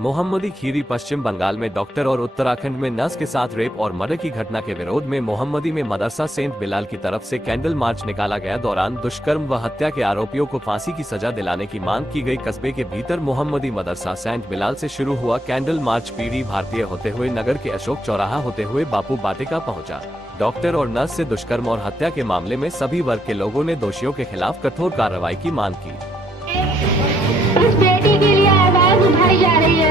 मोहम्मदी खीरी पश्चिम बंगाल में डॉक्टर और उत्तराखंड में नर्स के साथ रेप और मर्डर की घटना के विरोध में मोहम्मदी में मदरसा सेंट बिलाल की तरफ से कैंडल मार्च निकाला गया। दौरान दुष्कर्म व हत्या के आरोपियों को फांसी की सजा दिलाने की मांग की गई। कस्बे के भीतर मोहम्मदी मदरसा सेंट बिलाल से शुरू हुआ कैंडल मार्च पीढ़ी भारतीय होते हुए नगर के अशोक चौराहा होते हुए बापू वाटिका पहुँचा। डॉक्टर और नर्स से दुष्कर्म और हत्या के मामले में सभी वर्ग के लोगों ने दोषियों के खिलाफ कठोर कार्रवाई की मांग की। उस बेटी के लिए आवाज उठाई जा रही है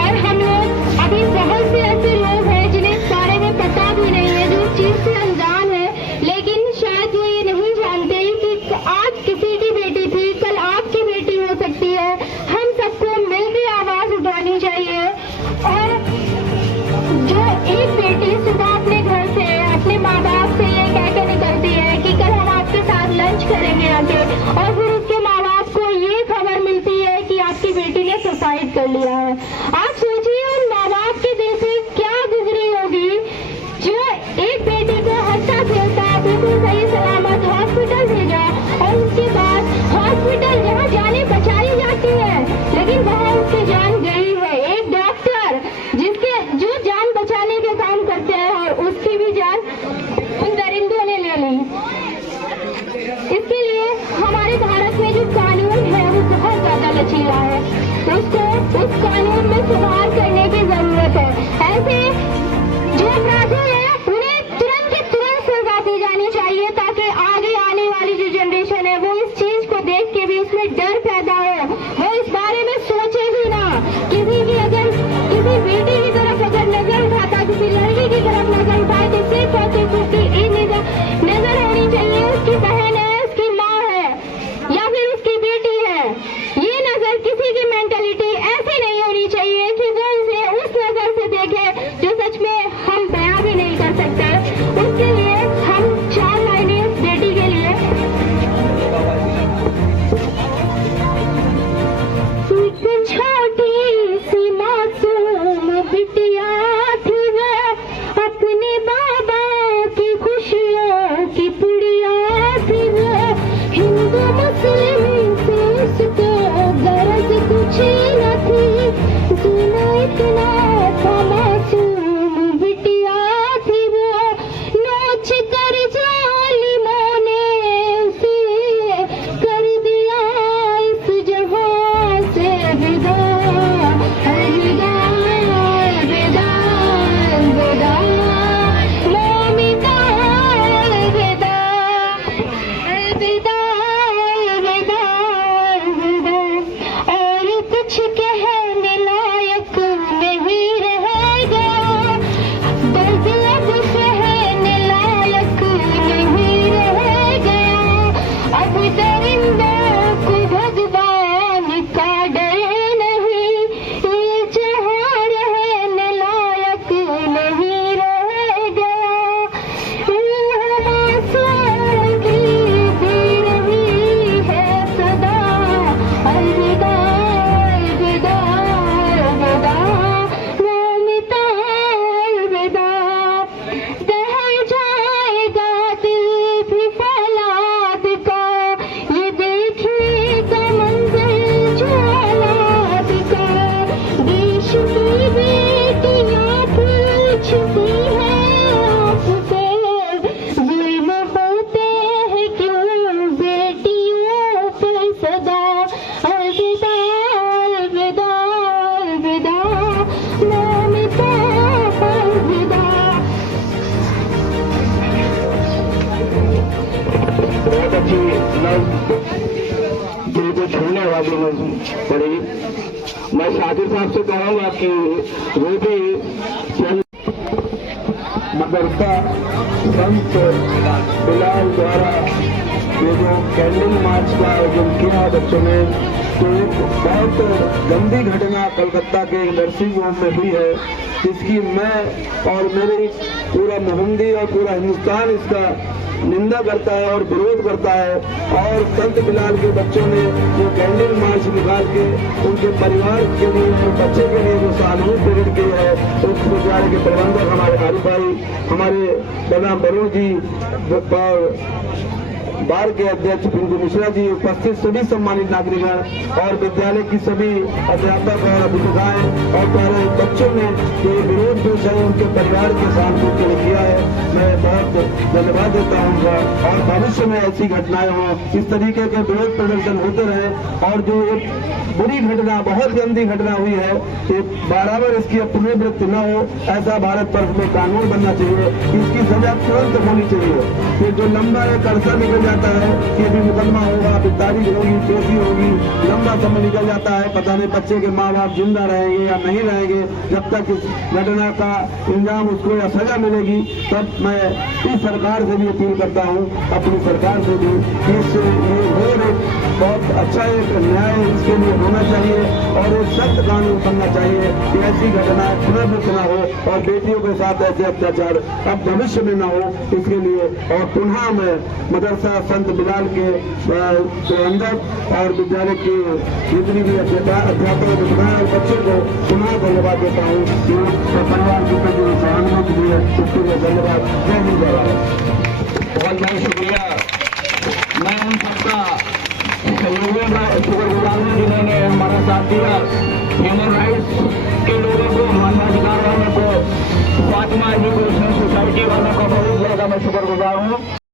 और हम लोग अभी बहुत से ऐसे लोग हैं जिन्हें इस बारे में पता भी नहीं है, जो इस चीज से अनजान है, लेकिन शायद वो ये नहीं जानते कि आज किसी की बेटी थी, कल आपकी बेटी हो सकती है। हम सबको मिलकर आवाज उठानी चाहिए। और जो एक बेटी सुबह अपने घर से अपने माँ बाप से ये कह के निकलती है कि कल हम आपके साथ लंच करेंगे आके, और फिर उसके माँ बाप को ये खबर मिलती है कि आपकी बेटी ने सुसाइड कर लिया है। आप सोचिए उन माँ बाप के दिल से क्या गुजरी होगी जो एक बेटी को हंसता खेलता बिल्कुल सही सलामत हॉस्पिटल भेजा, और उसके बाद हॉस्पिटल जहाँ जाने बचाई जाती है लेकिन वहाँ उसकी जान गई है। एक डॉक्टर जो जान बचाने के काम करते हैं और उसकी भी जान उन दरिंदों ने ले ली। इसके लिए हमारे भारत में जो कानून है वो बहुत ज्यादा लचीला है, उस कानून में सुधार करने की जरूरत है। ऐसे जो अपराधी हैं उन्हें तुरंत की तुरंत सजा दी जानी चाहिए, ताकि आगे आने वाली जो जनरेशन है वो इस चीज को देख के भी उसमें डर पैदा हो, वो इस बारे में सोचे भी ना। किसी बेटी की तरफ अगर नजर उठाता, किसी लड़की की तरफ नजर उठाए तो सिर्फ और सिर्फ उसकी नजर होनी चाहिए उसकी बहन है, उसकी माँ है या फिर उसकी बेटी है। ये नजर किसी की मेंटालिटी ऐसी नहीं होनी चाहिए कि वो उसे उस नजर से देखे जो सच में हम बयां भी नहीं कर सकते। उसके लिए हम 4 लाइनें उस बेटी के लिए। छोटी सी मासूम बिटिया थी वो, अपने बाबा की खुशियों की पुड़िया थी वो। हिंदू मुस्लिम से उसको गरज कुछ न थी, सुनो इतना सा मासूम बिटिया थी वो। नोच कर जालिमों ने उसे कर दिया इस जहां से विदा। अलविदा अलविदा अलविदा मोमिता अलविदा अलविदा अलविदा अलविदा। और कुछ कहने लायक नहीं रहेगा, दर्द अब सहने लायक नहीं रहेगा। अब दरिंदों को भगवान का डर नहीं, ये जहां रहने लायक नहीं रहेगा। मासूम की दे रही है सदा, अलविदा अलविदा अलविदा मोमिता अलविदा। दहल जाएगा दिल भी फौलाद का, ये देखिएगा मंजर जो औलाद का। देश की बेटियां पूछती हैं आपसे, जुल्म होते हैं क्यों बेटियों पर सदा। अलविदा अलविदा अलविदा मोमिता अलविदा। बहुत अच्छी दिल को छूने वाली पड़ी। मैं शाकिर साहब से कहूँगा कि वो भी मदरसा संत बिलाल द्वारा ये जो कैंडल मार्च का आयोजन किया बच्चों ने, तो एक बहुत गंदी घटना कलकत्ता के नर्सिंग होम में हुई है, जिसकी मैं और मेरी पूरा मोहम्मदी और पूरा हिंदुस्तान इसका निंदा करता है और विरोध करता है। और संत बिलाल के बच्चों ने जो कैंडल मार्च निकाल के उनके परिवार के लिए और बच्चे के लिए जो सहानुभूति प्रकट की है, तो उस गुरुद्वारे के प्रबंधक हमारे आरिफ भाई, हमारे बना वरुण जी बार के अध्यक्ष पिंटू मिश्रा जी, उपस्थित सभी सम्मानित नागरिकगण और विद्यालय की सभी अध्यापक और अभिभावक और प्यारे बच्चों ने ये विरोध जो है उनके परिवार के साथ के लिए किया है, मैं बहुत धन्यवाद देता हूँ। और भविष्य में ऐसी घटनाएं हो, इस तरीके के विरोध प्रदर्शन होते रहे और जो एक बुरी घटना, बहुत गंदी घटना हुई है, ये बराबर इसकी पुनरावृत्ति न हो, ऐसा भारत वर्ष में कानून बनना चाहिए। इसकी सजा तुरंत होनी चाहिए। ये जो लंबा एक अरसा निकल जाता है, ये भी मुकदमा होगा, फिर तारीख होगी, पेशी होगी, लंबा समय निकल जाता है, पता नहीं बच्चे के माँ बाप जिंदा रहेंगे या नहीं रहेंगे। जब तक इस घटना का इंजाम उसको या सजा मिलेगी, तब मैं इस सरकार से भी अपील करता हूँ, अपनी सरकार से भी, बहुत अच्छा एक न्याय इसके लिए होना चाहिए और एक सख्त कानून बनना चाहिए कि ऐसी घटनाएं पुनरावृत्ति न हो और बेटियों के साथ ऐसे अत्याचार अब भविष्य में न हो, इसके लिए। और पुनः मैं मदरसा संत बिलाल के प्रबंधक और विद्यालय के जितनी भी अध्यापक और बच्चों को पुनः धन्यवाद देता हूँ कि परिवार की जो सहानुभूति दी है उसके लिए धन्यवाद। जय हिंद, जय भारत। बहुत बहुत शुक्रिया। मैं उन सबका लोगों का शुक्रगुजार हूँ जिन्होंने हमारा साथ दिया। ह्यूमन राइट्स के लोगों को, मानवाधिकार वालों को, फातिमा एजुकेशन सोसाइटी वालों का बहुत ज्यादा मैं शुक्रगुजार हूँ।